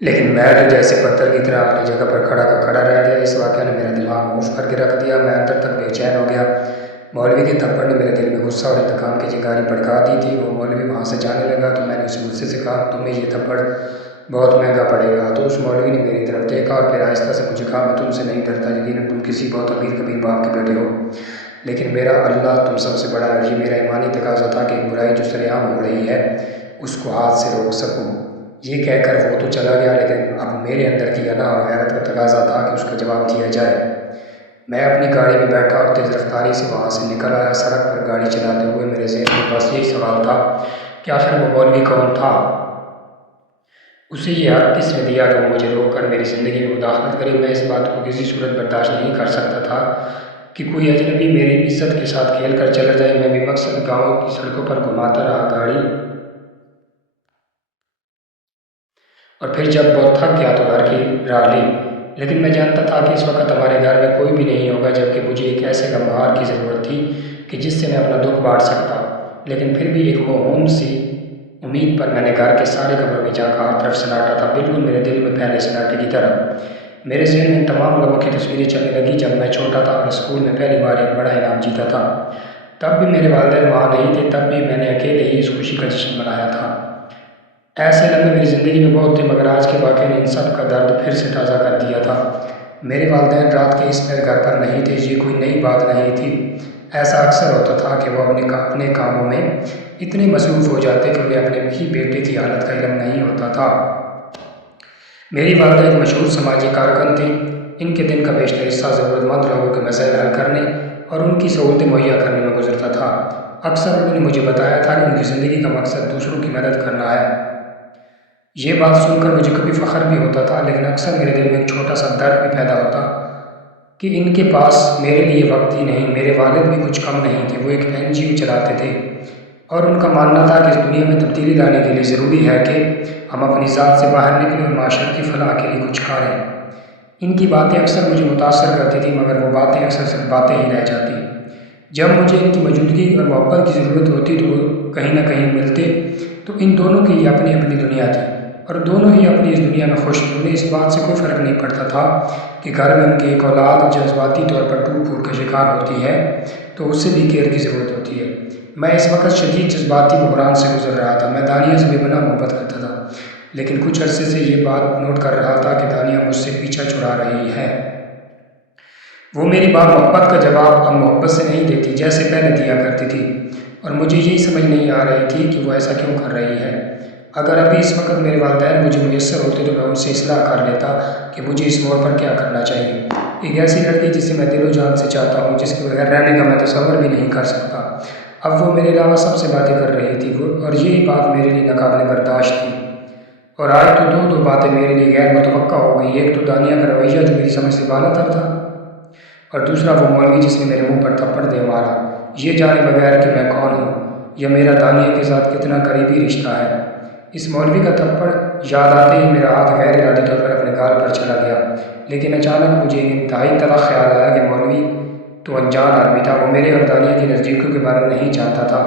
لیکن میں تو جیسے پتھر کی طرح اپنی جگہ پر کھڑا کا کھڑا رہ گیا۔ اس واقعہ نے میرا دماغ موف کر کے رکھ دیا۔ میں اندر تک بے چین ہو گیا۔ مولوی کے تھپڑ نے میرے دل میں غصہ اور انتقام کی چنگاری بھڑکا دی تھی۔ وہ مولوی وہاں سے جانے لگا تو میں نے اسے غصے سے کہا، تمہیں یہ تھپڑ بہت مہنگا پڑے گا۔ تو اس مولوی نے میری طرف دیکھا اور پھر آہستہ سے مجھے کہا، میں تم سے نہیں ڈرتا، یقیناً تم کسی بہت امیر کبیر باپ کے بیٹے ہو، لیکن میرا اللہ تم سب سے بڑا ہے۔ یہ میرا ایمانی تقاضا تھا کہ ایک برائی جو سرعام ہو رہی ہے اس کو ہاتھ سے روک سکوں۔ یہ کہہ کر وہ تو چلا گیا، لیکن اب میرے اندر کی انا اور غیرت کا تقاضا تھا کہ اس کا جواب دیا جائے۔ میں اپنی گاڑی میں بیٹھا اور تیز رفتاری سے وہاں سے نکل آیا۔ سڑک پر گاڑی چلاتے ہوئے میرے ذہن میں بس یہی سوال تھا کہ آخر وہ مولوی کون تھا؟ اسے یہ حق کس نے دیا کہ وہ مجھے روک کر میری زندگی میں مداخلت کرے؟ میں اس بات کو کسی صورت برداشت نہیں کر سکتا تھا کہ کوئی اجنبی میری عزت کے ساتھ کھیل کر چلا جائے۔ میں بھی مقصد گاؤں کی سڑکوں پر گھماتا رہا گاڑی، اور پھر جب بہت تھک گیا تو گھر کی راہ لی۔ لیکن میں جانتا تھا کہ اس وقت ہمارے گھر میں کوئی بھی نہیں ہوگا، جبکہ مجھے ایک ایسے غمخوار کی ضرورت تھی کہ جس سے میں اپنا دکھ بانٹ سکتا۔ لیکن پھر بھی ایک موہوم سی امید پر میں نے گھر کے سارے کمروں میں جھانکا۔ ہر طرف سناٹا تھا، بالکل میرے دل میں پھیلے سناٹے کی طرح۔ میرے ذہن میں ان تمام لوگوں کی تصویریں چلنے لگیں جب میں چھوٹا تھا اور اسکول میں پہلی بار ایک بڑا انعام جیتا تھا۔ تب بھی میرے والدین وہاں نہیں تھے، تب بھی میں نے اکیلے ہی اس خوشی کا جشن منایا تھا۔ ایسے لمحے میری زندگی میں بہت تھے، مگر آج کے واقعے نے ان سب کا درد پھر سے تازہ کر دیا تھا۔ میرے والدین رات کے اس پہر گھر پر نہیں تھے۔ یہ کوئی نئی بات نہیں تھی، ایسا اکثر ہوتا تھا کہ وہ اپنے کاموں میں اتنے مصروف ہو جاتے کہ انہیں اپنے ہی بیٹے کی حالت کا علم نہیں ہوتا تھا۔ میری والدہ ایک مشہور سماجی کارکن تھیں۔ ان کے دن کا بیشتر حصہ ضرورت مند لوگوں کے مسائل حل کرنے اور ان کی سہولتیں مہیا کرنے میں گزرتا تھا۔ اکثر انہوں نے مجھے بتایا تھا کہ ان کی زندگی کا مقصد دوسروں کی مدد کرنا ہے۔ یہ بات سن کر مجھے کبھی فخر بھی ہوتا تھا، لیکن اکثر میرے دل میں ایک چھوٹا سا درد بھی پیدا ہوتا کہ ان کے پاس میرے لیے وقت ہی نہیں۔ میرے والد بھی کچھ کم نہیں تھے، وہ ایک NGO چلاتے تھے اور ان کا ماننا تھا کہ اس دنیا میں تبدیلی لانے کے لیے ضروری ہے کہ ہم اپنی ذات سے باہر نکلیں اور معاشرتی فلاح کے لیے کچھ کریں۔ ان کی باتیں اکثر مجھے متاثر کرتی تھیں، مگر وہ باتیں اکثر صرف باتیں ہی رہ جاتی۔ جب مجھے ان کی موجودگی اور محبت کی ضرورت ہوتی تو وہ کہیں نہ کہیں ملتے۔ تو ان دونوں کی اپنی اپنی دنیا تھی اور دونوں ہی اپنی اس دنیا میں خوش تھے۔ انہیں اس بات سے کوئی فرق نہیں پڑتا تھا کہ گھر میں ان کی ایک اولاد جذباتی طور پر ٹوٹ پھوٹ کا شکار ہوتی ہے تو اسے بھی کیئر کی ضرورت ہوتی ہے۔ میں اس وقت شدید جذباتی بحران سے گزر رہا تھا۔ میں دانیہ سے بے پناہ محبت کرتا تھا، لیکن کچھ عرصے سے یہ بات نوٹ کر رہا تھا کہ دانیہ مجھ سے پیچھا چھڑا رہی ہے۔ وہ میری بات محبت کا جواب اب محبت سے نہیں دیتی جیسے پہلے دیا کرتی تھی، اور مجھے یہی سمجھ نہیں آ رہی تھی کہ وہ ایسا کیوں کر رہی ہے۔ اگر ابھی اس وقت میرے والدین مجھے میسر ہوتے تو میں ان سے اصلاح کر لیتا کہ مجھے اس موڑ پر کیا کرنا چاہیے۔ ایک ایسی لڑکی جسے میں دل و جان سے چاہتا ہوں، جس کے بغیر رہنے کا میں تصور بھی نہیں کر سکتا، اب وہ میرے علاوہ سب سے باتیں کر رہی تھی، اور یہی بات میرے لیے ناقابل برداشت تھی۔ اور آج تو دو باتیں میرے لیے غیر متوقع ہو گئی۔ ایک تو دانیہ کا رویہ جو میری سمجھ سے بالا تر تھا، اور دوسرا وہ مولوی جس نے میرے منہ پر تھپڑ دے مارا، یہ جانے بغیر کہ میں کون ہوں یا میرا دانیہ کے ساتھ کتنا قریبی رشتہ ہے۔ اس مولوی کا تھپڑ یاد آتے ہی میرا ہاتھ غیر ارادی طور پر اپنے گال پر چلا گیا، لیکن اچانک مجھے ایک انتہائی تلخ خیال آیا کہ مولوی تو انجان آدمی تھا۔ وہ میرے اور دانیہ کی نزدیکیوں کے بارے میں نہیں جانتا تھا۔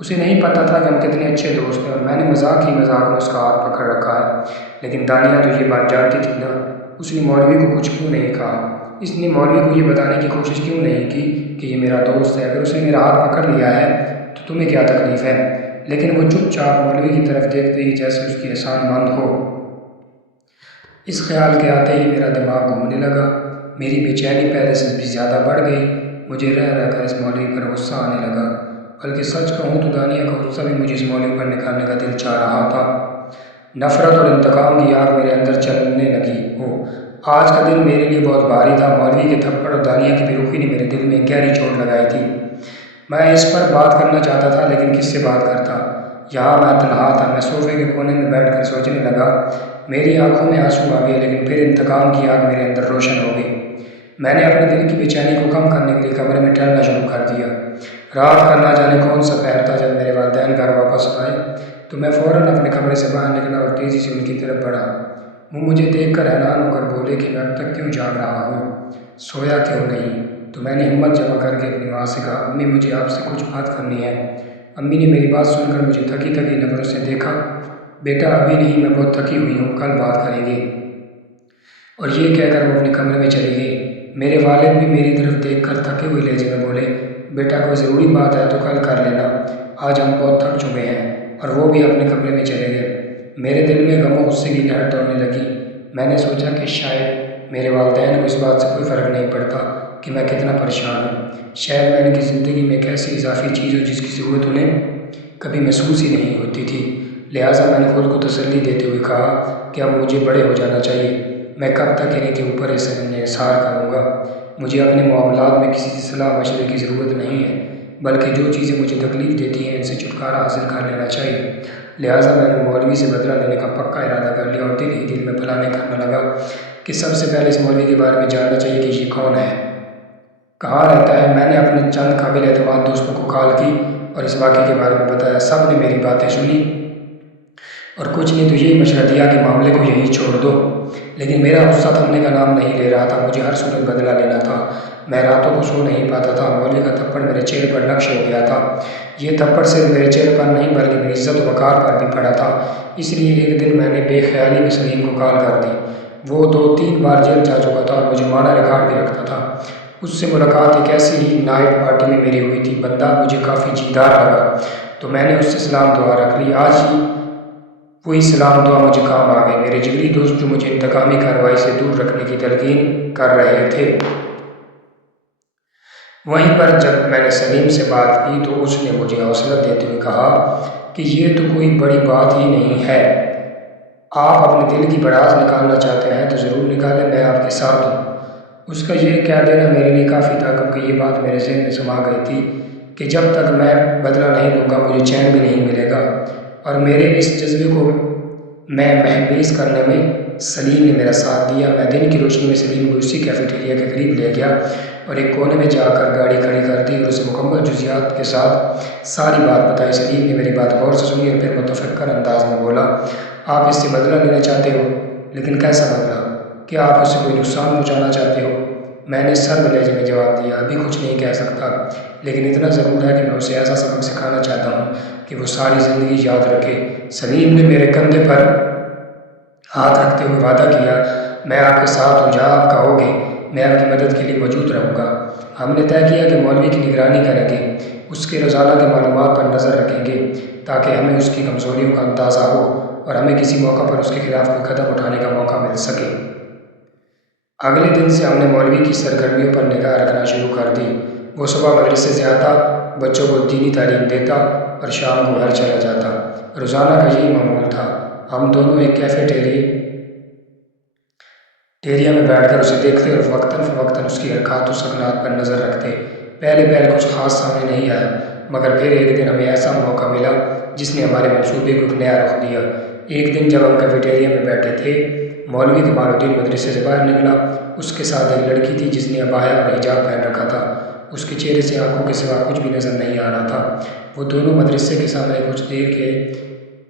اسے نہیں پتا تھا کہ ہم کتنے اچھے دوست ہیں، اور میں نے مذاق ہی مذاق میں اس کا ہاتھ پکڑ رکھا ہے۔ لیکن دانیہ تو یہ بات جانتی تھی نا، اس نے مولوی کو کچھ کیوں نہیں کہا؟ اس نے مولوی کو یہ بتانے کی کوشش کیوں نہیں کی کہ یہ میرا دوست ہے؟ اگر اس نے میرا ہاتھ پکڑ لیا ہے تو تمہیں کیا تکلیف ہے؟ لیکن وہ چپ چاپ مولوی کی طرف دیکھتے ہی جیسے اس کی احسان بند ہو۔ اس خیال کے آتے ہی میرا دماغ گھومنے لگا، میری بے چینی پہلے سے بھی زیادہ بڑھ گئی۔ مجھے رہ رہ کر اس مولوی پر غصہ آنے لگا، بلکہ سچ کہوں تو دانیہ کا غصہ بھی مجھے اس مولوی پر نکالنے کا دل چاہ رہا تھا۔ نفرت اور انتقام کی آگ میرے اندر چلنے لگی ہو۔ آج کا دن میرے لیے بہت بھاری تھا۔ مولوی کے تھپڑ اور دانیہ کی بے رخی نے میرے دل میں گہری چوٹ لگائی تھی۔ میں اس پر بات کرنا چاہتا تھا، لیکن کس سے بات کرتا؟ یہاں میں تنہا تھا۔ میں صوفے کے کونے میں بیٹھ کر سوچنے لگا۔ میری آنکھوں میں آنسو آ گئے، لیکن پھر انتقام کی آگ میرے اندر روشن ہو گئی۔ میں نے اپنے دل کی بے چینی کو کم کرنے کے لیے کمرے میں ٹہلنا شروع کر دیا۔ رات کا نہ جانے کون سا پہر تھا۔ جب میرے والدین گھر واپس آئے تو میں فوراً اپنے کمرے سے باہر نکلا اور تیزی سے ان کی طرف بڑھا۔ وہ مجھے دیکھ کر حیران ہو کر بولے کہ میں اب تک کیوں جاگ رہا ہوں، سویا کیوں نہیں؟ تو میں نے ہمت جمع کر کے اپنی ماں سے کہا، امی مجھے آپ سے کچھ بات کرنی ہے۔ امی نے میری بات سن کر مجھے تھکی تھکی نظروں سے دیکھا۔ بیٹا ابھی نہیں، میں بہت تھکی ہوئی ہوں، کل بات کریں گے۔ اور یہ کہہ کر وہ اپنے کمرے میں چلی گئی۔ میرے والد بھی میری طرف دیکھ کر تھکے ہوئے لہجے میں بولے، بیٹا کوئی ضروری بات ہے تو کل کر لینا، آج ہم بہت تھک چکے ہیں۔ اور وہ بھی اپنے کمرے میں چلے گئے۔ میرے دل میں غم و غصے کی لہر دوڑنے لگی۔ میں نے سوچا کہ شاید میرے والدین کو اس بات سے کوئی فرق نہیں پڑتا کہ میں کتنا پریشان ہوں۔ شاید میں ان کی زندگی میں ایک ایسی اضافی چیز ہو جس کی ضرورت انہیں کبھی محسوس ہی نہیں ہوتی تھی۔ لہٰذا میں نے خود کو تسلی دیتے ہوئے کہا کہ اب مجھے بڑے ہو جانا چاہیے۔ میں کب تک انہیں کے اوپر انحصار کروں گا؟ مجھے اپنے معاملات میں کسی صلاح مشورے کی ضرورت نہیں ہے، بلکہ جو چیزیں مجھے تکلیف دیتی ہیں ان سے چھٹکارا حاصل کر لینا چاہیے۔ لہٰذا میں نے مولوی سے بدلہ لینے کا پکا ارادہ کر لیا اور دل ہی دل میں پلانے کرنے لگا کہ سب سے پہلے اس مولوی کے بارے میں جاننا چاہیے کہ یہ کون ہے، کہاں رہتا ہے۔ میں نے اپنے چند قابل اعتماد دوستوں کو کال کی اور اس واقعے کے بارے میں بتایا۔ سب نے میری باتیں سنی اور کچھ نے تو یہی مشورہ دیا کہ معاملے کو یہیں چھوڑ دو، لیکن میرا غصہ تھمنے کا نام نہیں لے رہا تھا۔ مجھے ہر صورت بدلہ لینا تھا۔ میں راتوں کو سو نہیں پاتا تھا۔ مولوی کا تھپڑ میرے چہرے پر نقش ہو گیا تھا۔ یہ تھپڑ صرف میرے چہرے پر نہیں بلکہ میری عزت و وقار پر بھی پڑا تھا۔ اس لیے ایک دن میں نے بے خیالی میں سلیم کو کال کر دی۔ وہ 2-3 بار جیل جا چکا تھا اور مجھے مانا ریکارڈ بھی رکھتا تھا۔ اس سے ملاقات ایک ایسی ہی نائٹ پارٹی میں میری ہوئی تھی۔ بندہ مجھے کافی جیدار لگا تو میں نے اس سے سلام دعا رکھ لی۔ آج ہی وہی سلام دعا مجھے کام آ گئی۔ میرے جگری دوست جو مجھے انتقامی کارروائی سے دور رکھنے کی تلقین کر رہے تھے، وہیں پر جب میں نے سلیم سے بات کی تو اس نے مجھے حوصلہ دیتے ہوئے کہا کہ یہ تو کوئی بڑی بات ہی نہیں ہے، آپ اپنے دل کی بڑاس نکالنا چاہتے ہیں تو ضرور نکالیں، میں آپ کے ساتھ ہوں۔ اس کا یہ کہہ دینا میرے لیے کافی تھا، کیونکہ یہ بات میرے ذہن میں سما گئی تھی کہ جب تک میں بدلہ نہیں لوں گا مجھے چین بھی نہیں ملے گا۔ اور میرے اس جذبے کو میں محمیز کرنے میں سلیم نے میرا ساتھ دیا۔ میں دن کی روشنی میں سلیم کو اسی کیفیٹیریا کے قریب لے گیا اور ایک کونے میں جا کر گاڑی کھڑی کر دی اور اسے مکمل جزیات کے ساتھ ساری بات بتائی۔ سلیم نے میری بات غور سے سنی اور پھر متفکر انداز میں بولا، آپ اس سے بدلہ لینا چاہتے ہو، لیکن کیسا بدلہ؟ کیا آپ اسے کوئی نقصان پہنچانا چاہتے ہو؟ میں نے سرد لہجے میں جواب دیا، ابھی کچھ نہیں کہہ سکتا، لیکن اتنا ضرور ہے کہ میں اسے ایسا سبق سکھانا چاہتا ہوں کہ وہ ساری زندگی یاد رکھے۔ سلیم نے میرے کندھے پر ہاتھ رکھتے ہوئے وعدہ کیا، میں آپ کے ساتھ ہوں، جہاں آپ کہو گے میں آپ کی مدد کے لیے موجود رہوں گا۔ ہم نے طے کیا کہ مولوی کی نگرانی کریں گے، اس کے روزانہ کے معلومات پر نظر رکھیں گے تاکہ ہمیں اس کی کمزوریوں کا اندازہ ہو اور ہمیں کسی موقع پر اس کے خلاف کوئی قدم اٹھانے کا موقع مل سکے۔ اگلے دن سے ہم نے مولوی کی سرگرمیوں پر نگاہ رکھنا شروع کر دی۔ وہ صبح مدرسے سے آتا، بچوں کو دینی تعلیم دیتا اور شام کو گھر چلا جاتا۔ روزانہ کا یہی معمول تھا۔ ہم دونوں ایک ٹیریا میں بیٹھ کر اسے دیکھتے اور وقتاً فوقتاً اس کی حرکات و سکنات پر نظر رکھتے۔ پہلے کچھ خاص سامنے نہیں آیا، مگر پھر ایک دن ہمیں ایسا موقع ملا جس نے ہمارے منصوبے کو ایک نیا رخ دیا۔ ایک دن جب ہم کیفیٹیریا میں بیٹھے تھے، مولوی کمال الدین مدرسے سے باہر نکلا۔ اس کے ساتھ ایک لڑکی تھی جس نے عبایا اور حجاب پہن رکھا تھا۔ اس کے چہرے سے آنکھوں کے سوا کچھ بھی نظر نہیں آ رہا تھا۔ وہ دونوں مدرسے کے سامنے کچھ دیر کے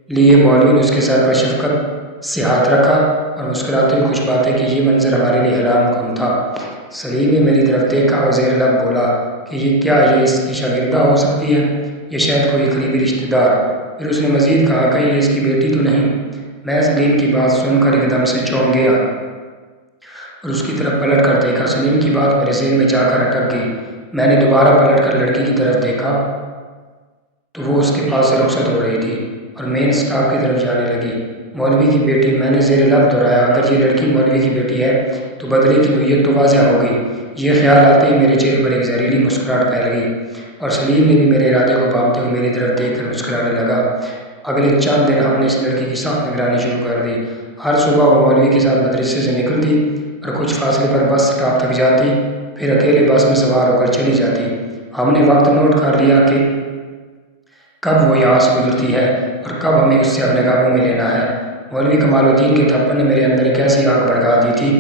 لیے مولوی نے اس کے سر پر شفقت سے ہاتھ رکھا اور مسکراتے ہوئے کچھ باتیں کی۔ یہ منظر ہمارے لیے حیران کن تھا۔ سلیم نے میری طرف دیکھا اور زیر لب بولا کہ یہ اس کی شاگردہ ہو سکتی ہے، یہ شاید کوئی قریبی رشتہ دار۔ پھر اس نے مزید کہا، کہیں یہ اس کی بیٹی تو نہیں؟ میں سلیم کی بات سن کر ایک دم سے چونک گیا اور اس کی طرف پلٹ کر دیکھا۔ سلیم کی بات میرے ذہن میں جا کر اٹک گئی۔ میں نے دوبارہ پلٹ کر لڑکی کی طرف دیکھا تو وہ اس کے پاس سے رخصت ہو رہی تھی اور مین سٹاپ کی طرف جانے لگی۔ مولوی کی بیٹی، میں نے زیر لب دہرایا۔ اگر یہ لڑکی مولوی کی بیٹی ہے تو بدلے کی نوعیت تو واضح ہو گئی۔ یہ خیال آتے ہی میرے چہرے پر ایک زہریلی مسکراہٹ پھیل گئی اور سلیم نے بھی میرے ارادے کو بھانپتے ہوئے میری طرف دیکھ کر مسکرانے لگا۔ اگلے چند دن ہم نے اس لڑکی کی سخت نگرانی شروع کر دی۔ ہر صبح وہ مولوی کے ساتھ مدرسے سے نکلتی اور کچھ فاصلے پر بس سٹاپ تک جاتی، پھر اکیلے بس میں سوار ہو کر چلی جاتی۔ ہم نے وقت نوٹ کر لیا کہ کب وہ یہاں سے گزرتی ہے اور کب ہمیں اس سے اپنے قابو میں لینا ہے۔ مولوی کمال الدین کے تھپڑ نے میرے اندر ایک ایسی آگ بھڑکا دی تھی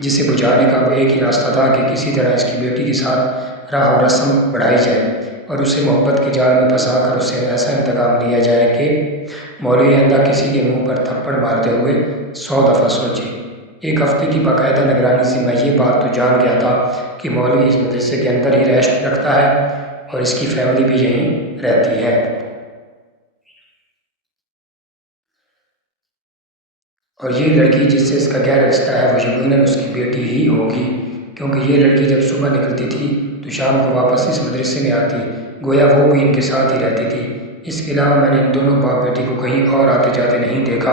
جسے بجھانے کا وہ ایک ہی راستہ تھا کہ کسی طرح اس کی بیٹی کے ساتھ راہ و رسم بڑھائی جائے اور اسے محبت کے جال میں پھنسا کر اس سے ایسا انتقام لیا جائے کہ مولوی آئندہ کسی کے منہ پر تھپڑ مارتے ہوئے 100 دفعہ سوچے۔ ایک ہفتے کی باقاعدہ نگرانی سے میں یہ بات تو جان گیا تھا کہ مولوی اس مدرسے کے اندر ہی رہائش رکھتا ہے اور اس کی فیملی بھی یہیں رہتی ہے۔ اور یہ لڑکی جس سے اس کا گہرا رشتہ ہے وہ یقیناً اس کی بیٹی ہی ہوگی، کیونکہ یہ لڑکی جب صبح نکلتی تھی تو شام کو واپس اس مدرسے میں آتی، گویا وہ بھی ان کے ساتھ ہی رہتی تھی۔ اس کے علاوہ میں نے ان دونوں باپ بیٹی کو کہیں اور آتے جاتے نہیں دیکھا۔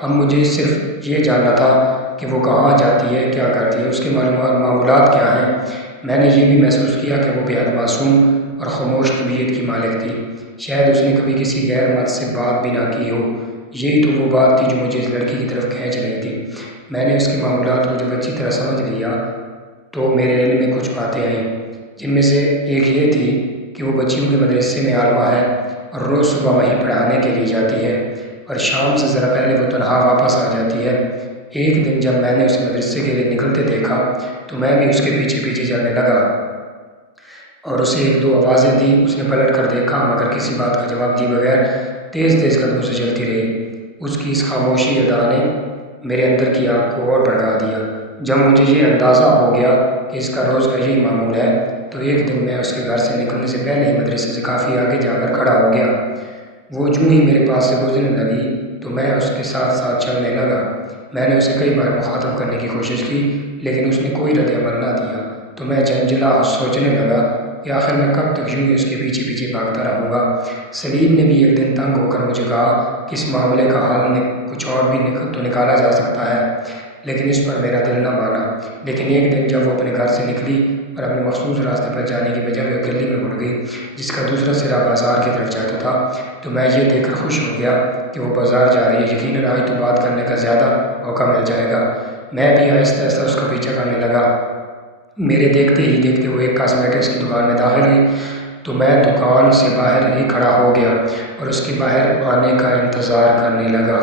اب مجھے صرف یہ جاننا تھا کہ وہ کہاں جاتی ہے، کیا کرتی ہے، اس کے معمولات کیا ہیں۔ میں نے یہ بھی محسوس کیا کہ وہ بے حد معصوم اور خاموش طبیعت کی مالک تھی۔ شاید اس نے کبھی کسی غیر مرد سے بات بھی نہ کی ہو۔ یہی تو وہ بات تھی جو مجھے اس لڑکی کی طرف کھینچ رہی تھی۔ میں نے اس کے معمولات کو جب اچھی طرح سمجھ لیا تو میرے علم میں کچھ باتیں آئیں، جن میں سے ایک یہ تھی کہ وہ بچیوں کے مدرسے میں عالمہ ہے اور روز صبح وہیں پڑھانے کے لیے جاتی ہے اور شام سے ذرا پہلے وہ تنہا واپس آ جاتی ہے۔ ایک دن جب میں نے اسے مدرسے کے لیے نکلتے دیکھا تو میں بھی اس کے پیچھے پیچھے جانے لگا اور اسے ایک دو آوازیں دی۔ اس نے پلٹ کر دیکھا مگر کسی بات کا جواب دیے بغیر تیز تیز قدموں سے چلتی رہی۔ اس کی اس خاموشی ادا نے میرے اندر کی آگ کو اور بھڑکا دیا۔ جب مجھے یہ اندازہ ہو گیا کہ اس کا روز کا یہی معمول ہے تو ایک دن میں اس کے گھر سے نکلنے سے پہلے ہی مدرسے سے کافی آگے جا کر کھڑا ہو گیا۔ وہ جو ہی میرے پاس سے گزرنے لگی تو میں اس کے ساتھ ساتھ چلنے لگا۔ میں نے اسے کئی بار مخاطب کرنے کی کوشش کی لیکن اس نے کوئی رد عمل نہ دیا، تو میں جھنجھلا اور سوچنے لگا کہ آخر میں کب تک یوں ہی اس کے پیچھے پیچھے بھاگتا رہوں گا۔ سلیم نے بھی ایک دن تنگ ہو کر مجھے کہا کہ اس معاملے کا حل کچھ اور بھی تو نکالا جا سکتا ہے، لیکن اس پر میرا دل نہ مانا۔ لیکن ایک دن جب وہ اپنے گھر سے نکلی اور اپنے مخصوص راستے پر جانے کی بجائے وہ گلی میں مڑ گئی جس کا دوسرا سرا بازار کی طرف جاتا تھا، تو میں یہ دیکھ کر خوش ہو گیا کہ وہ بازار جا رہی ہے۔ یقیناً آج تو بات کرنے کا زیادہ موقع مل جائے گا۔ میں بھی آہستہ آہستہ اس کا پیچھا کرنے لگا۔ میرے دیکھتے ہی دیکھتے وہ ایک کاسمیٹکس کی دکان میں داخل ہوئی تو میں دکان سے باہر ہی کھڑا ہو گیا اور اس کے باہر آنے کا انتظار کرنے لگا۔